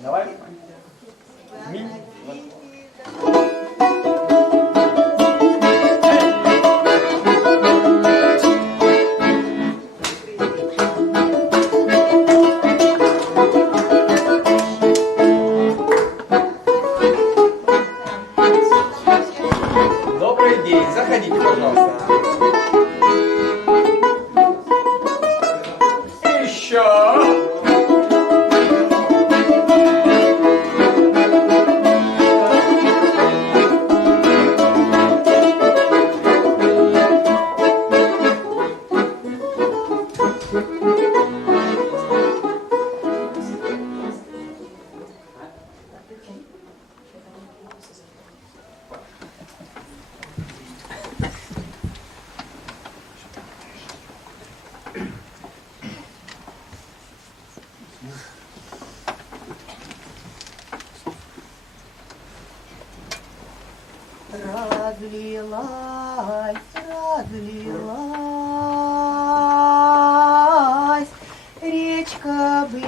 Давай. Ми. Добрый день, заходите, пожалуйста. Еще. Разлилась речка быстрая,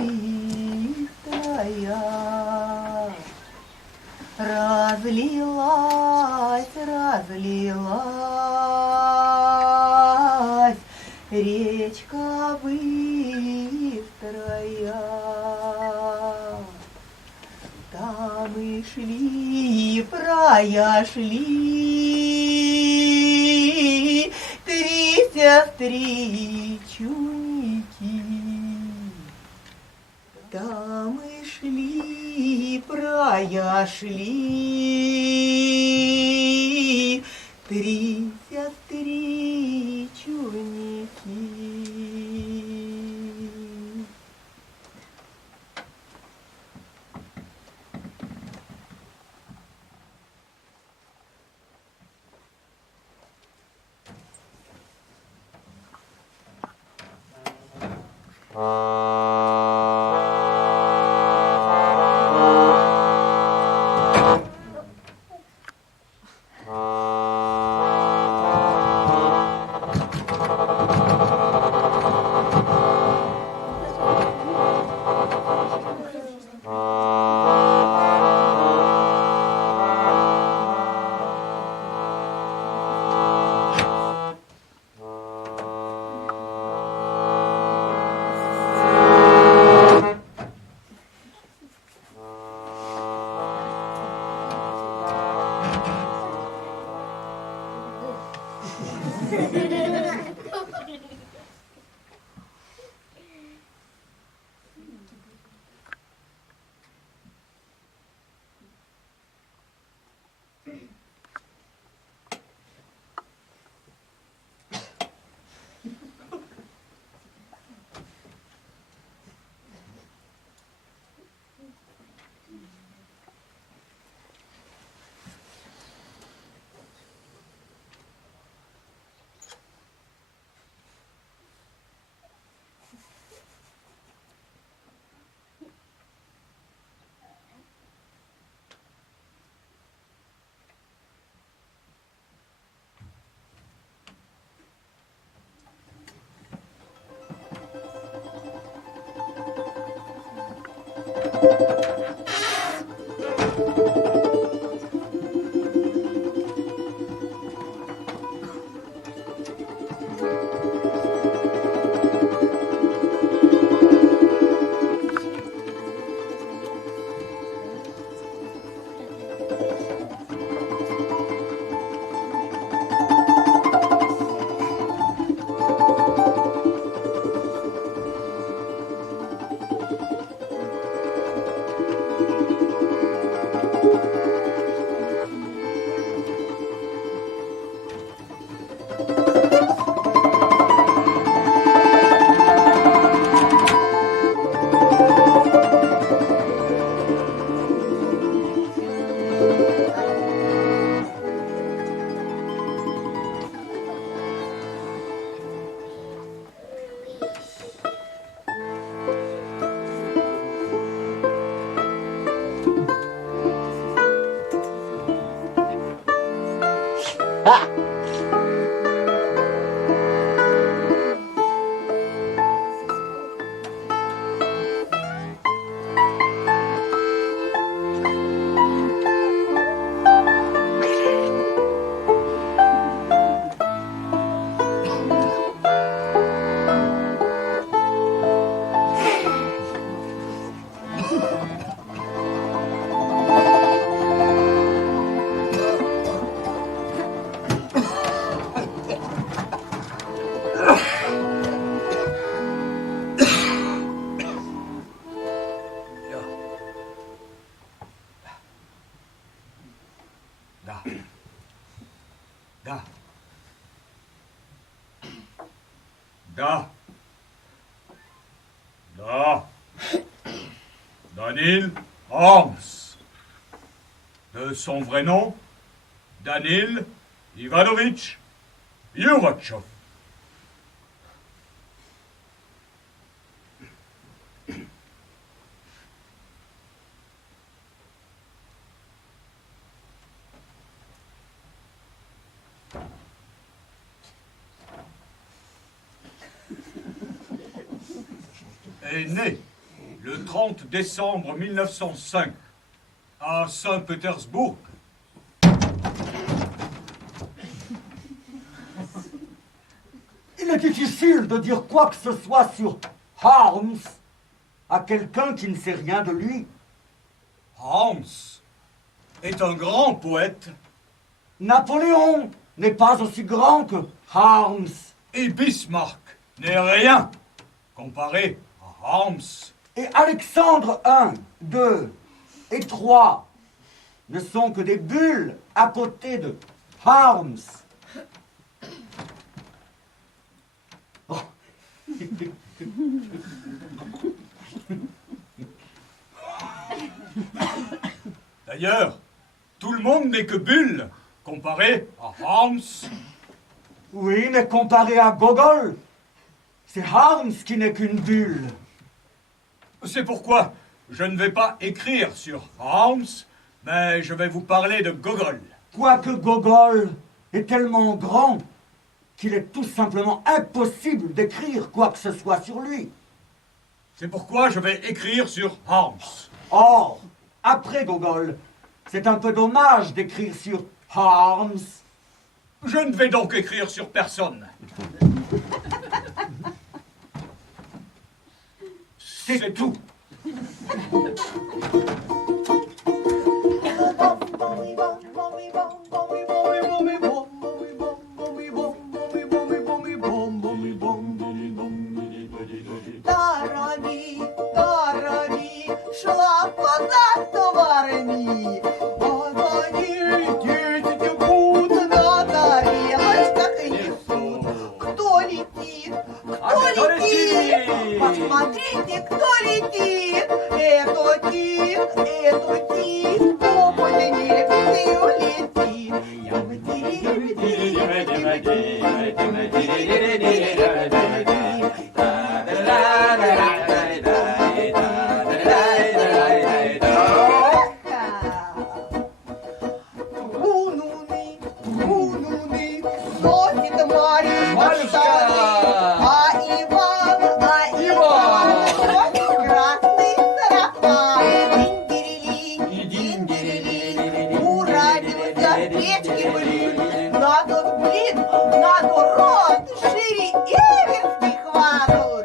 разлилась речка быстрая. Там и шли, прояшли три сестричуники. Там и шли, прояшли три сестричуники. Da. Da. Da. Danil Hans. De son vrai nom, Danil Ivanovitch Yurachov. Est né le 30 décembre 1905 à Saint-Pétersbourg. Il est difficile de dire quoi que ce soit sur Harms à quelqu'un qui ne sait rien de lui. Hans est un grand poète Napoléon n'est pas aussi grand que Harms. et Bismarck n'est rien comparé à Harms. Et Alexandre I, II et III ne sont que des bulles à côté de Harms. Oh. D'ailleurs, tout le monde n'est que bulle comparé à Harms. Oui, mais comparé à Gogol, c'est Harms qui n'est qu'une bulle. C'est pourquoi je ne vais pas écrire sur Harms, mais je vais vous parler de Gogol. Quoique Gogol est tellement grand qu'il est tout simplement impossible d'écrire quoi que ce soit sur lui. C'est pourquoi je vais écrire sur Harms. Or, après Gogol, c'est un peu dommage d'écrire sur Harms. Je ne vais donc écrire sur personne. C'est tout. Тарари, шла коза товарами, а за ней 10 пуд на тарелочках несут. Кто летит? Кто летит? Посмотрите, кто летит. Это тик, по полине летит. Гунуны, носит Марьюшка штаны, а Иван носит красный сарафан. Динь-дирили, урадился печки блин, на тот блин, на тот рот, шире Эверский хватут.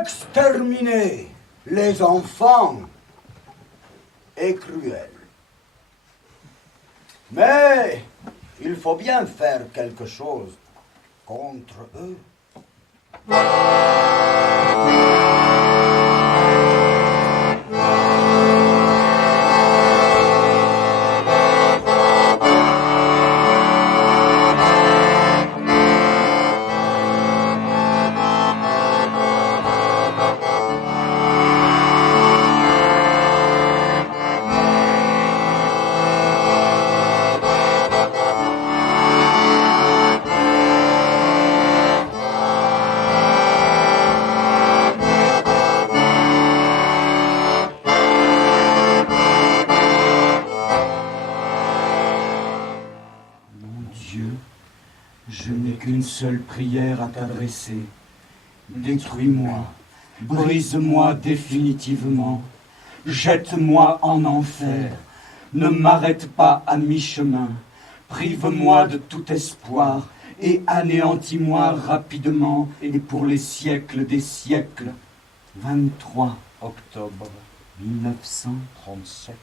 Exterminer les enfants est cruel. Mais il faut bien faire quelque chose contre eux. Je n'ai qu'une seule prière à t'adresser. Détruis-moi, brise-moi définitivement, jette-moi en enfer, ne m'arrête pas à mi-chemin, prive-moi de tout espoir et anéantis-moi rapidement et pour les siècles des siècles. 23 octobre 1937.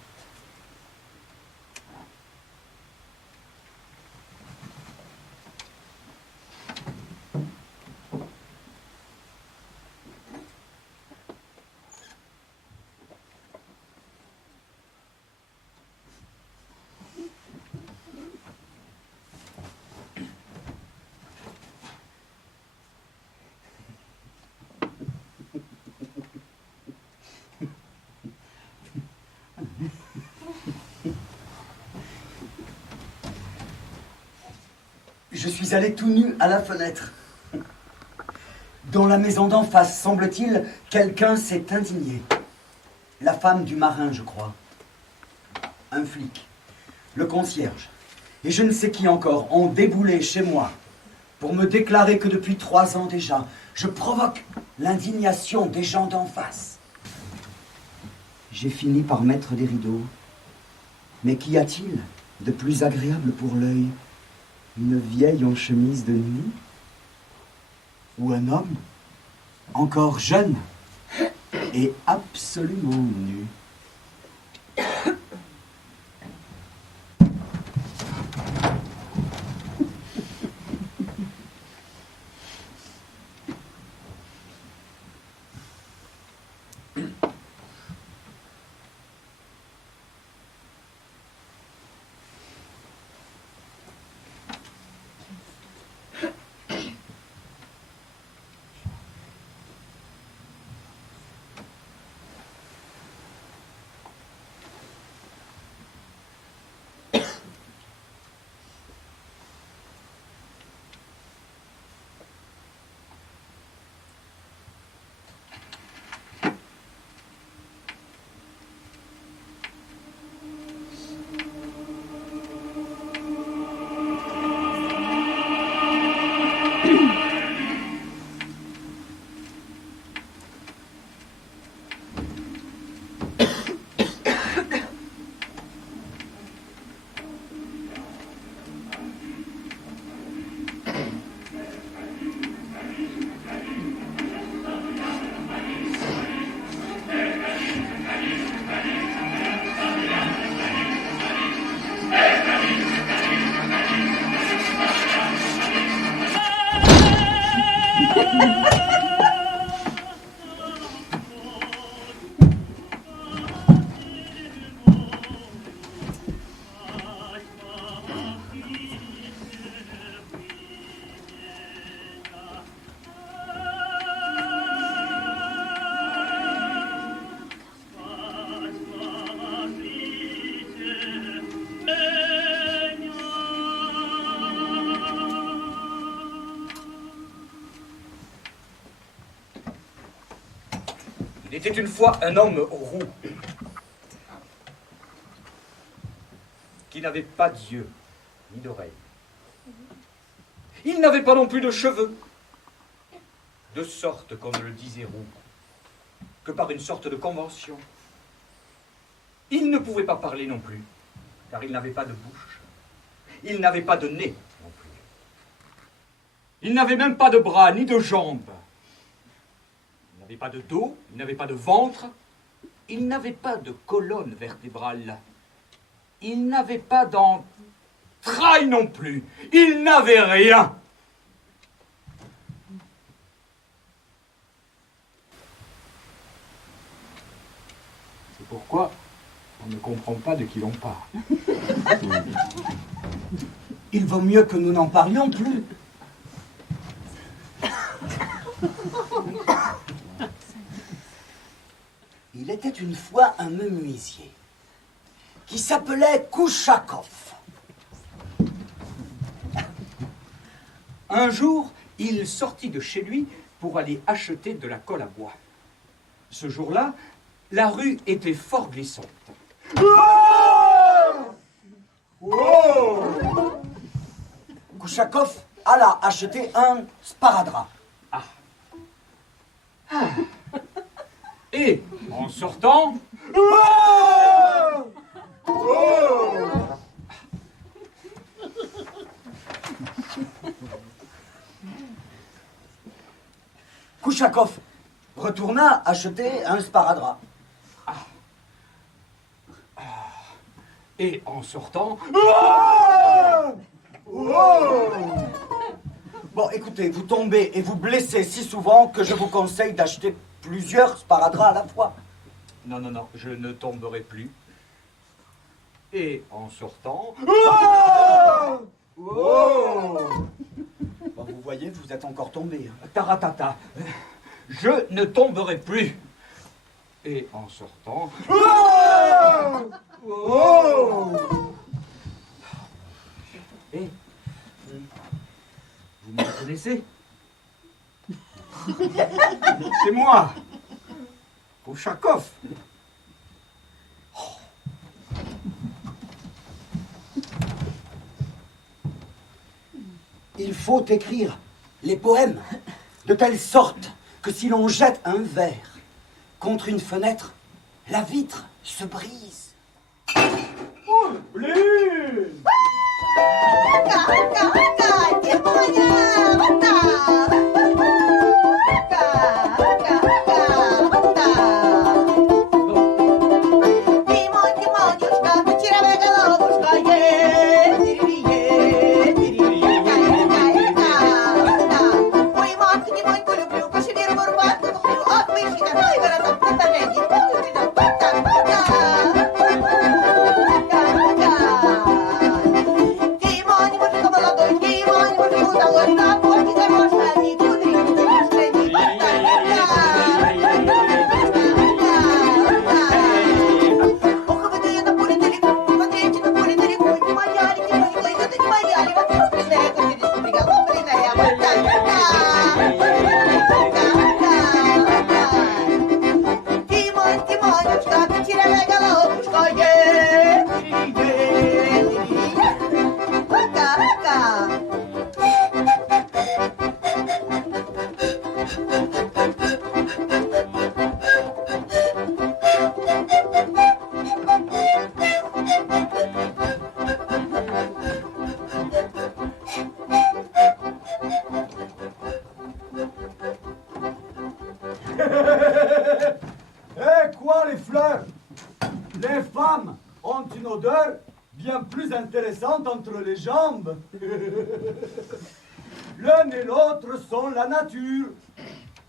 Je suis allé tout nu à la fenêtre. Dans la maison d'en face, semble-t-il, quelqu'un s'est indigné. La femme du marin, je crois. Un flic. Le concierge. Et je ne sais qui encore ont déboulé chez moi pour me déclarer que depuis 3 ans déjà, je provoque l'indignation des gens d'en face. J'ai fini par mettre des rideaux. Mais qu'y a-t-il de plus agréable pour l'œil? Une vieille en chemise de nuit? Ou un homme, encore jeune et absolument nu? Il était une fois un homme roux qui n'avait pas d'yeux ni d'oreilles. Il n'avait pas non plus de cheveux, de sorte qu'on ne le disait roux que par une sorte de convention. Il ne pouvait pas parler non plus, car il n'avait pas de bouche. Il n'avait pas de nez non plus. Il n'avait même pas de bras ni de jambes. Il n'avait pas de dos, il n'avait pas de ventre, il n'avait pas de colonne vertébrale, il n'avait pas d'entrailles non plus, il n'avait rien. C'est pourquoi on ne comprend pas de qui l'on parle. Il vaut mieux que nous n'en parlions plus. Il était une fois un menuisier qui s'appelait Kouchakov. Un jour, il sortit de chez lui pour aller acheter de la colle à bois. Ce jour-là, la rue était fort glissante. Kouchakov alla acheter un sparadrap. Et, en sortant, Kouchakov retourna acheter un sparadrap. et en sortant, Bon, écoutez, vous tombez et vous blessez si souvent que je vous conseille d'acheter plusieurs sparadraps à la fois. non, non, non, je ne tomberai plus. Et en sortant, Bon, vous voyez, vous êtes encore tombé. taratata, je ne tomberai plus. Et en sortant, et vous me connaissez? C'est moi, Kouchakov. Il faut écrire les poèmes de telle sorte que si l'on jette un verre contre une fenêtre, la vitre se brise. Eh quoi les fleurs? Les femmes ont une odeur bien plus intéressante entre les jambes. L'un et l'autre sont la nature.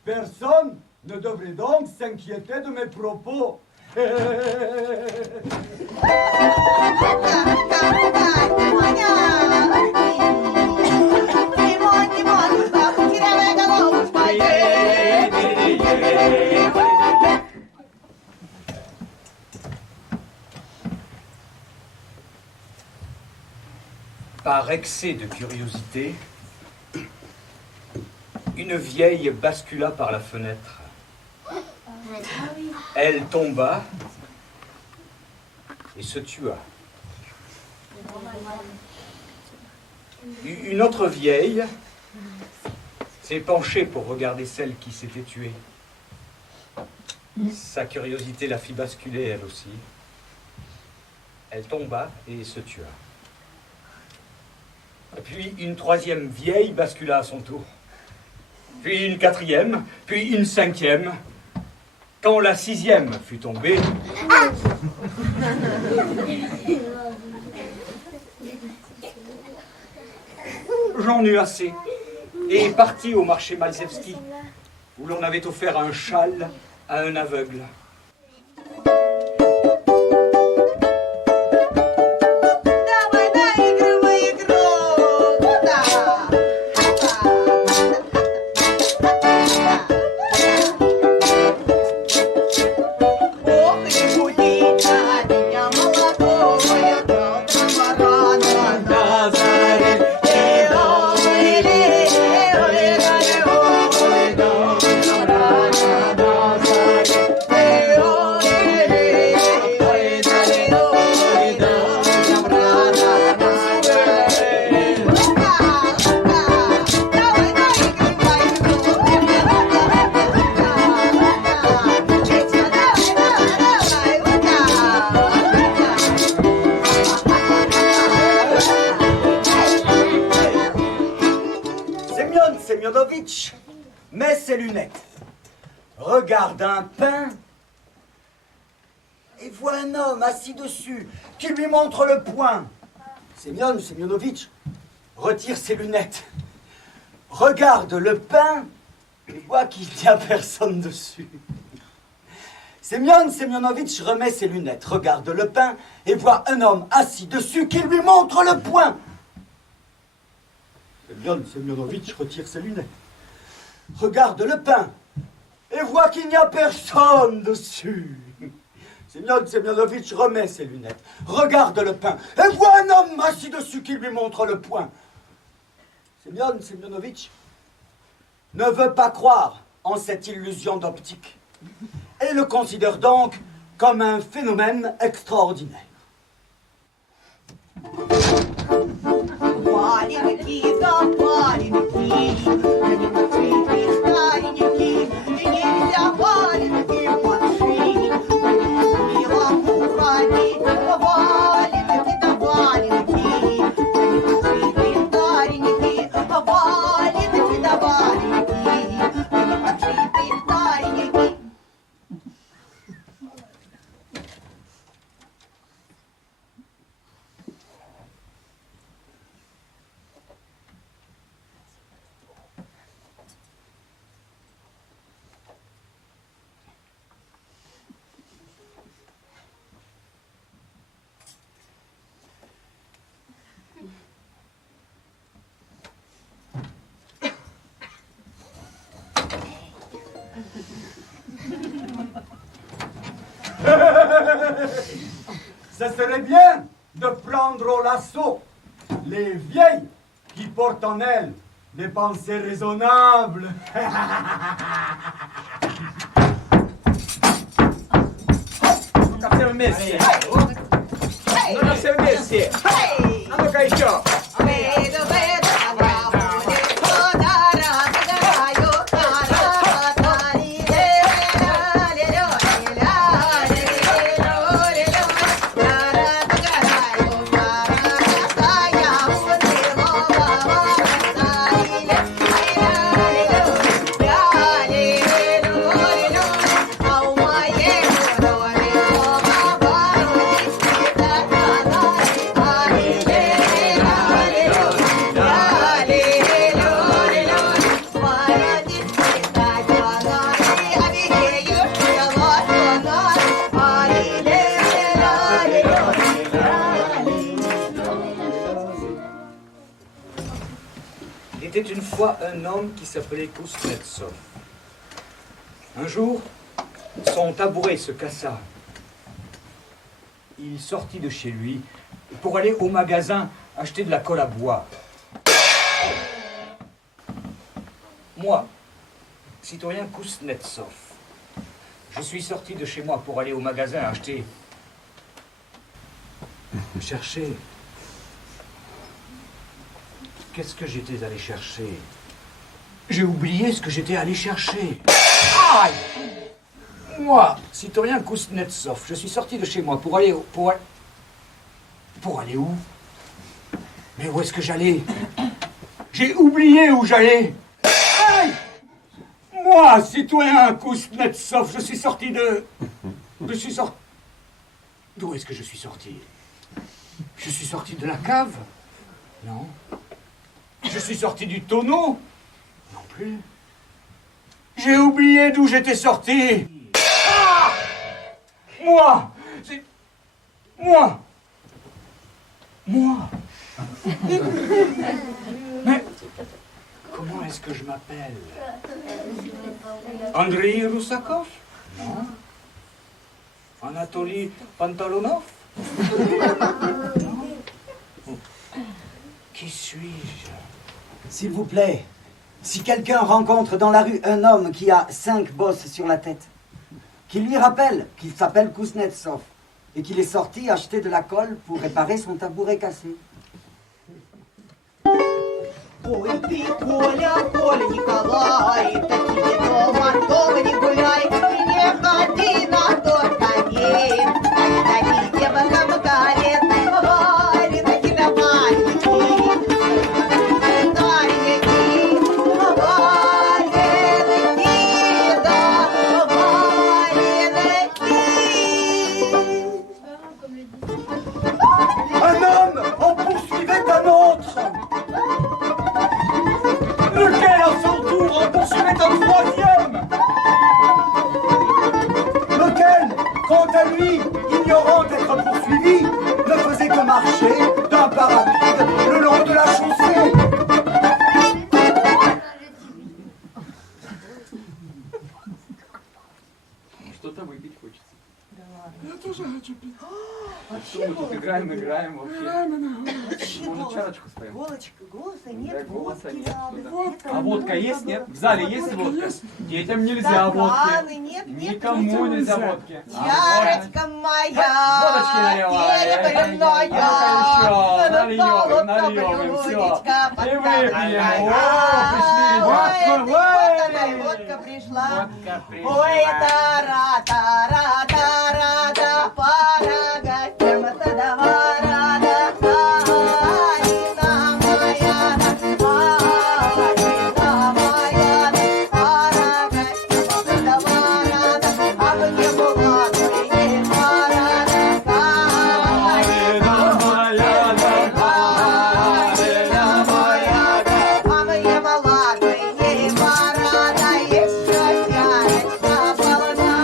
Personne ne devrait donc s'inquiéter de mes propos. Par excès de curiosité, une vieille bascula par la fenêtre. Elle tomba et se tua. Une autre vieille s'est penchée pour regarder celle qui s'était tuée. Sa curiosité la fit basculer elle aussi. Elle tomba et se tua. Et puis une troisième vieille bascula à son tour. puis une quatrième, puis une cinquième. Quand la sixième fut tombée, j'en eus assez et partis au marché Malzewski, où l'on avait offert un châle à un aveugle. Давай наигрывай игру. Куда? Ох, и будить на меня молодого, я дал рано на заре. Semyon Semyonovitch met ses lunettes, regarde un pain et voit un homme assis dessus qui lui montre le poing. Semyon Semyonovitch retire ses lunettes, regarde le pain et voit qu'il n'y a personne dessus. Semyon Semyonovitch remet ses lunettes, regarde le pain et voit un homme assis dessus qui lui montre le poing. Semyon Semyonovitch retire ses lunettes, regarde le pain et voit qu'il n'y a personne dessus. Semyon Semyonovitch remet ses lunettes, regarde le pain et voit un homme assis dessus qui lui montre le poing. Semyon Semyonovitch ne veut pas croire en cette illusion d'optique et le considère donc comme un phénomène extraordinaire. Валенки, да валенки, они большие старенькие, и нельзя валенки подшить, они милому ходить. Валенки, да валенки, они большие старенькие, валенки, да валенки, они большие старенькие. Ce serait bien de prendre au lasso les vieilles qui portent en elles des pensées raisonnables. Ну-ка все вместе. Hey! Ну-ка все вместе. Hey! А ну-ка еще. Веду, веду, я будет подарок, дараю, тарара, тари, ля, ля, ля, ля, ля, ля, ля, тара, тагараю, тарара, я унылого, тари, ля, ля, ля, ля, ля, ля, а у моей доли оборудись, тари, il était une fois un homme qui s'appelait Kuznetsov. Un jour, son tabouret se cassa. Il sortit de chez lui pour aller au magasin acheter de la colle à bois. Moi, citoyen Kuznetsov, je suis sorti de chez moi pour aller au magasin acheter... Chercher... Qu'est-ce que j'étais allé chercher? J'ai oublié ce que j'étais allé chercher. Aïe! Moi, citoyen Kuznetsov, je suis sorti de chez moi pour aller... Pour aller où? Mais où est-ce que j'allais? J'ai oublié où j'allais. Aïe! Moi, citoyen Kuznetsov, je suis sorti de... Je suis sorti... D'où est-ce que je suis sorti? Je suis sorti de la cave? Non. Je suis sorti du tonneau? Non plus. J'ai oublié d'où j'étais sorti. Ah! Moi! C'est... Moi! Moi! Mais comment est-ce que je m'appelle? Andrei Roussakov? Non. Anatoly Pantalonov? Non. Qui suis-je? S'il vous plaît, si quelqu'un rencontre dans la rue un homme qui a 5 bosses sur la tête, qu'il lui rappelle qu'il s'appelle Kuznetsov et qu'il est sorti acheter de la colle pour réparer son tabouret cassé. Ой, ты, Коля, Коля Николай, да тебе дома не гуляй, не ходи на тот конец, не девкам карет, Вали на тебя маленький, Un homme en poursuivait un autre. Lequel à son tour en poursuivait un troisième. Lequel, quant à lui, ignorant d'être poursuivi, ne faisait que marcher d'un pas rapide le long de la chaussée. Что-то выпить хочется. Я тоже хочу пить. Что мы тут играем вообще? Может, чарочку споем? Голоса нет, Да, голоса водки нет. надо. А водка есть, нет? В зале есть водка? Детям нельзя водки. Стаканы нет, Никому нельзя водки. Ярочка моя, Водочки наливай. переверная, Ну-ка еще, нальем, все. И выпьем. О, пришли ребятки. Ой, водка пришла. Водка пришла. Ой, тара-тара-тара-та, пора гостям садовара-да, Алина моя, Алина моя, пора гостям садовара-да, а мне молодой не пора-да, Алина моя, Алина моя, а мне молодой не пора-да, еще ярочка полна.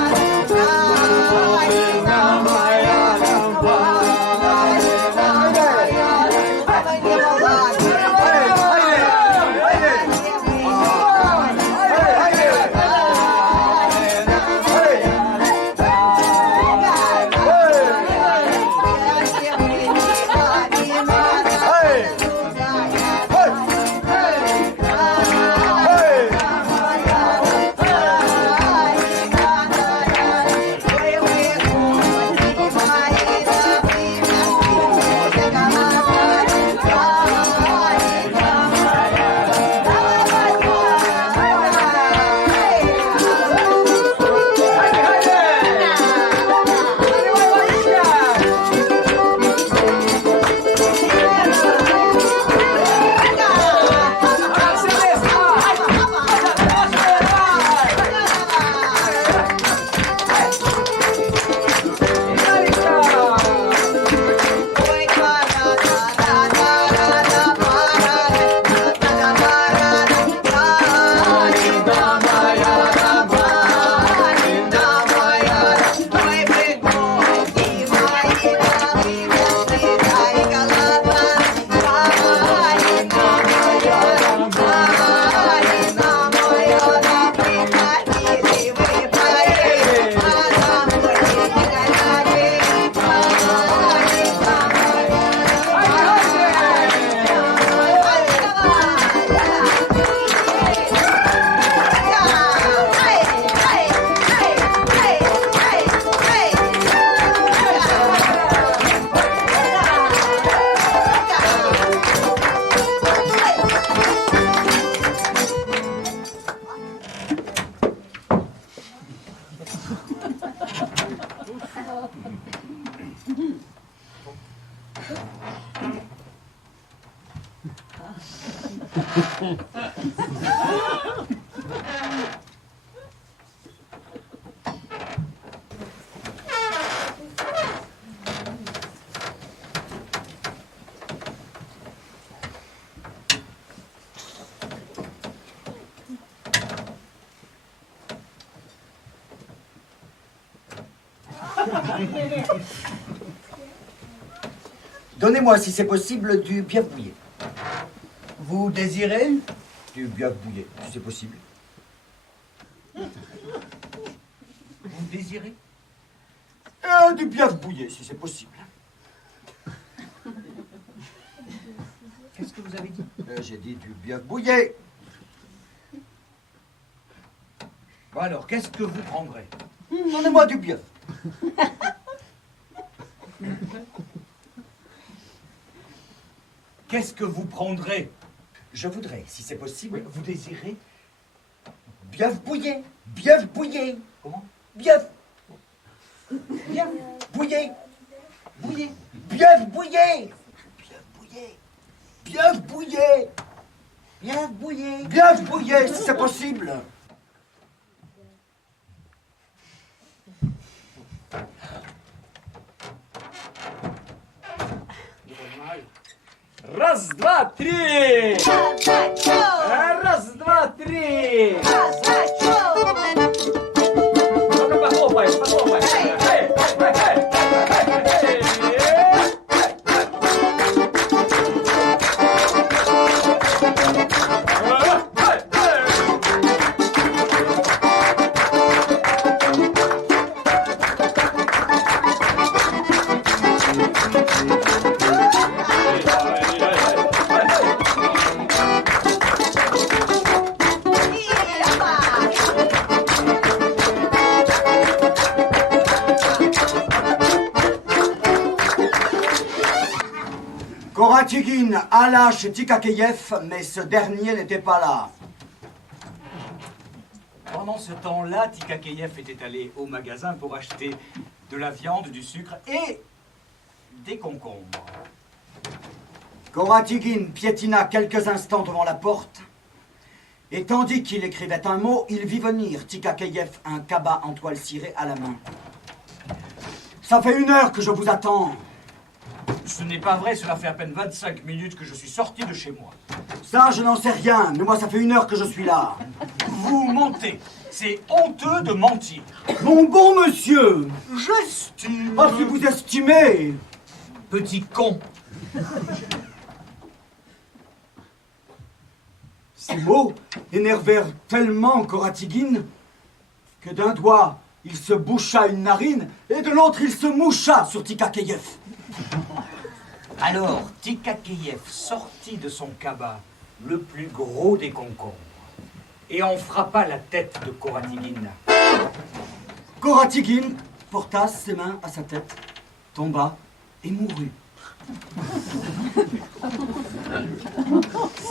Donnez-moi, si c'est possible, du biaf bouillé. Vous désirez? Du biaf bouillé, si c'est possible. Vous désirez? Du biaf bouillé, si c'est possible. Qu'est-ce que vous avez dit? J'ai dit du biaf bouillé. Bon alors, qu'est-ce que vous prendrez? Donnez-moi du biaf. Qu'est-ce que vous prendrez? Je voudrais, si c'est possible, Vous désirez? biaf bouillé. Biaf bouillé. Comment? Biaf. Biaf bouillé. Bouillé. Biaf bouillé. Biaf bouillé. Biaf bouillé. Bien bouillé. Biaf bouillé, si c'est possible. Раз, два, три! Раз, два, три! Ну-ка похлопаем, похлопаем. Эй, эй, эй, эй, эй, Koratigin alla chez Tikakeyev, mais ce dernier n'était pas là. Pendant ce temps-là, Tikakeyev était allé au magasin pour acheter de la viande, du sucre et des concombres. Koratigin piétina quelques instants devant la porte, et tandis qu'il écrivait un mot, il vit venir Tikakeyev un cabas en toile cirée à la main. Ça fait 1 heure que je vous attends. Ce n'est pas vrai, cela fait à peine 25 minutes que je suis sorti de chez moi. Ça, je n'en sais rien, mais moi, ça fait 1 heure que je suis là. Vous mentez. C'est honteux de mentir. Mon bon monsieur, J'estime. ah, si vous estimez. Petit con. Ces mots énervèrent tellement Koratigin que d'un doigt, il se boucha une narine et de l'autre, il se moucha sur Tikakeyev. Alors, Tikakeyev sortit de son cabas le plus gros des concombres et en frappa la tête de Koratigin. Koratigin porta ses mains à sa tête, tomba et mourut.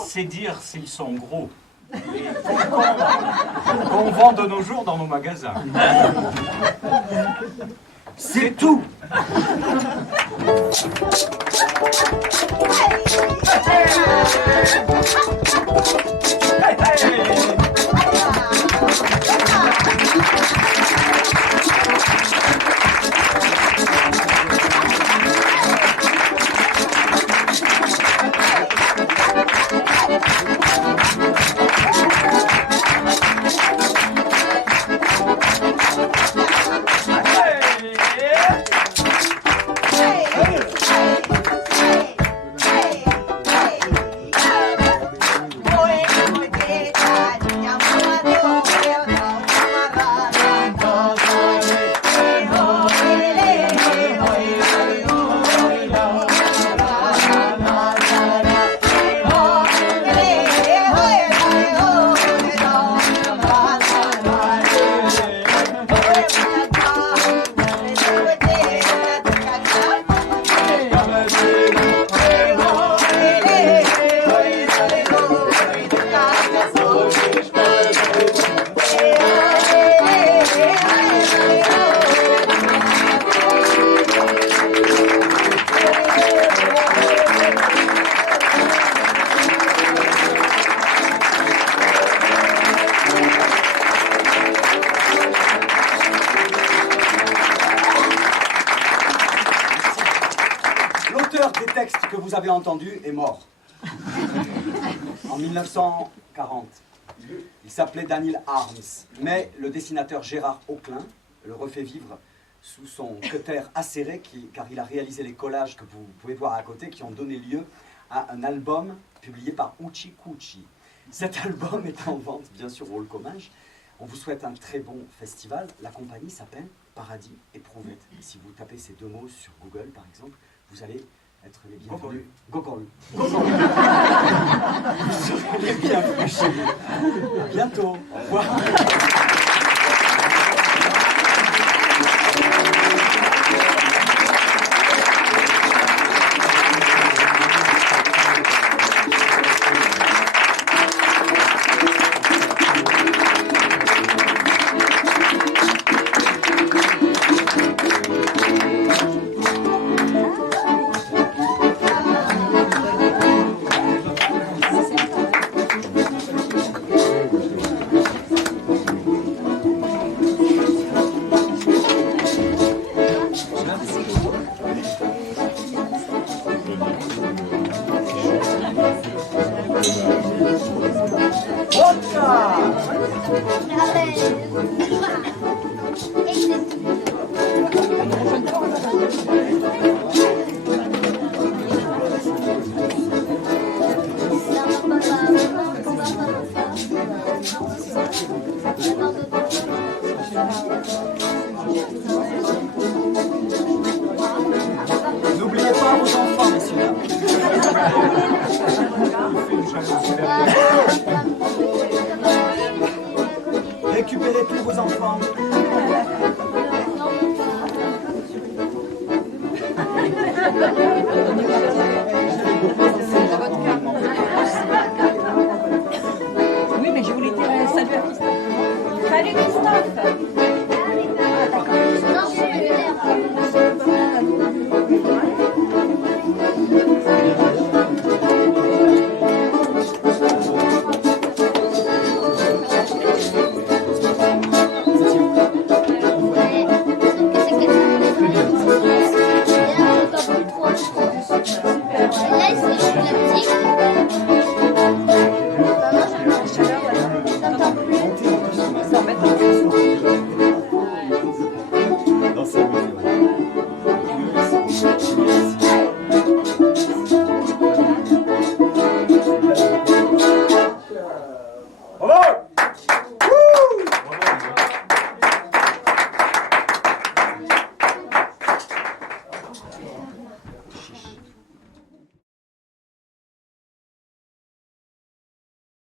C'est dire s'ils sont gros. Les concombres qu'on vend de nos jours dans nos magasins. C'est tout. Que vous avez entendu est mort. En 1940. Il s'appelait Daniel Arms, mais le dessinateur Gérard Auclin le refait vivre sous son cutter acéré, car il a réalisé les collages que vous pouvez voir à côté, qui ont donné lieu à un album publié par Uchi Kuchi. Cet album est en vente, bien sûr, au Hall Comminges. On vous souhaite un très bon festival. La compagnie s'appelle Paradis Éprouvette. Si vous tapez ces deux mots sur Google, par exemple, vous allez être les bienvenus. Gogol. Vous serez les bienvenus chez nous. À bientôt. Au revoir. N'oubliez pas vos enfants, messieurs. Récupérez tous vos enfants. Oui, mais je voulais dire salut à Christophe. Salut Christophe.